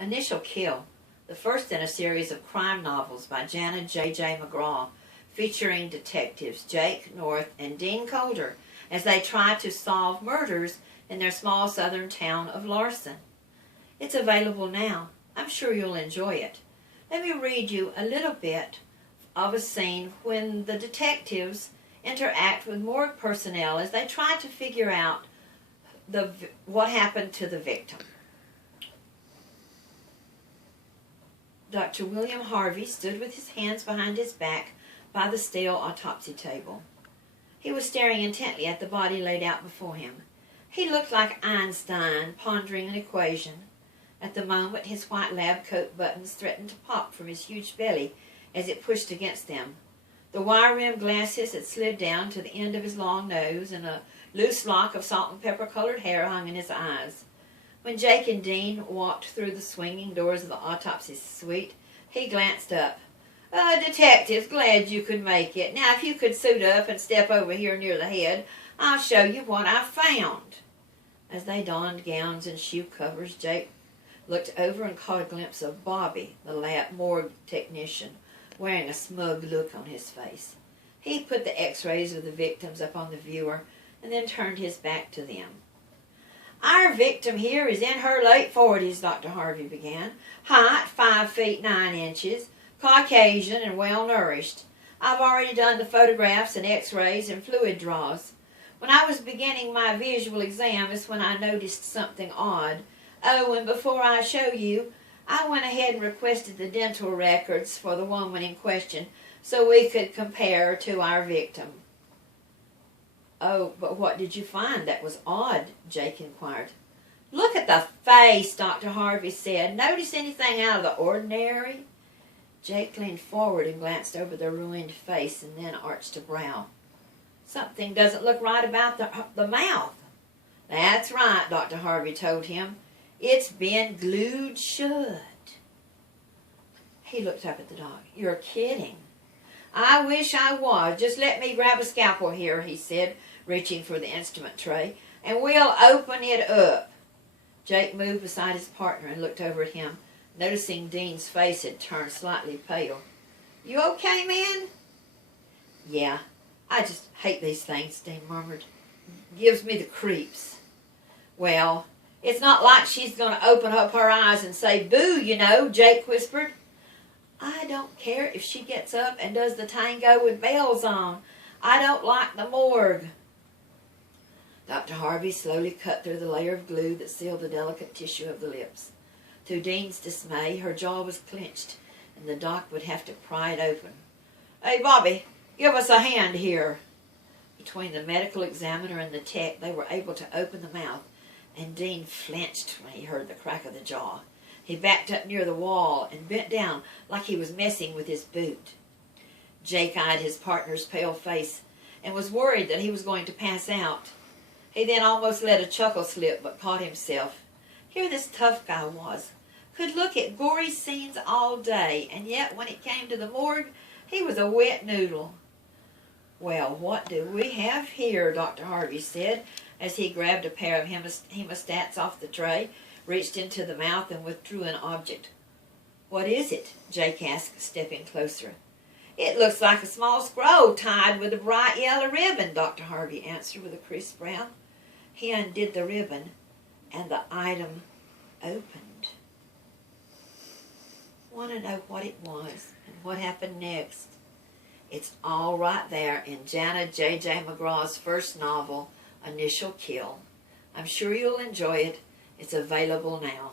Initial Kill, the first in a series of crime novels by Jana J.J.McGraw, featuring detectives Jake North and Dean Colter as they try to solve murders in their small southern town of Larson. It's available now. I'm sure you'll enjoy it. Let me read you a little bit of a scene when the detectives interact with morgue personnel as they try to figure out what happened to the victim. Dr. William Harvey stood with his hands behind his back by the stale autopsy table. He was staring intently at the body laid out before him. He looked like Einstein pondering an equation. At the moment, his white lab coat buttons threatened to pop from his huge belly as it pushed against them. The wire-rimmed glasses had slid down to the end of his long nose, and a loose lock of salt and pepper-colored hair hung in his eyes. When Jake and Dean walked through the swinging doors of the autopsy suite, he glanced up. Detectives, glad you could make it. Now, if you could suit up and step over here near the head, I'll show you what I found." As they donned gowns and shoe covers, Jake looked over and caught a glimpse of Bobby, the lab morgue technician, wearing a smug look on his face. He put the x-rays of the victims up on the viewer and then turned his back to them. "Our victim here is in her late 40s, Dr. Harvey began. Height, 5 feet 9 inches, Caucasian and well-nourished. I've already done the photographs and x-rays and fluid draws. When I was beginning my visual exam is when I noticed something odd. Oh, and before I show you, I went ahead and requested the dental records for the woman in question so we could compare to our victim." "Oh, but what did you find that was odd?" Jake inquired. "Look at the face," Dr. Harvey said. "Notice anything out of the ordinary?" Jake leaned forward and glanced over the ruined face and then arched a brow. "Something doesn't look right about the mouth." "That's right," Dr. Harvey told him. "It's been glued shut." He looked up at the dog. "You're kidding." "I wish I was. Just let me grab a scalpel here," he said, reaching for the instrument tray, "and we'll open it up." Jake moved beside his partner and looked over at him, noticing Dean's face had turned slightly pale. "You okay, man?" "Yeah, I just hate these things," Dean murmured. "Gives me the creeps." "Well, it's not like she's going to open up her eyes and say boo, you know," Jake whispered. "I don't care if she gets up and does the tango with bells on. I don't like the morgue." Dr. Harvey slowly cut through the layer of glue that sealed the delicate tissue of the lips. To Dean's dismay, her jaw was clenched, and the doc would have to pry it open. "Hey, Bobby, give us a hand here." Between the medical examiner and the tech, they were able to open the mouth, and Dean flinched when he heard the crack of the jaw. He backed up near the wall and bent down like he was messing with his boot. Jake eyed his partner's pale face and was worried that he was going to pass out. He then almost let a chuckle slip but caught himself. Here this tough guy was, could look at gory scenes all day, and yet when it came to the morgue, he was a wet noodle. "Well, what do we have here?" Dr. Harvey said as he grabbed a pair of hemostats off the tray, reached into the mouth, and withdrew an object. "What is it?" Jake asked, stepping closer. "It looks like a small scroll tied with a bright yellow ribbon," Dr. Harvey answered with a crisp brow. He undid the ribbon, and the item opened. Want to know what it was and what happened next? It's all right there in Jana J.J. McGraw's first novel, Initial Kill. I'm sure you'll enjoy it. It's available now.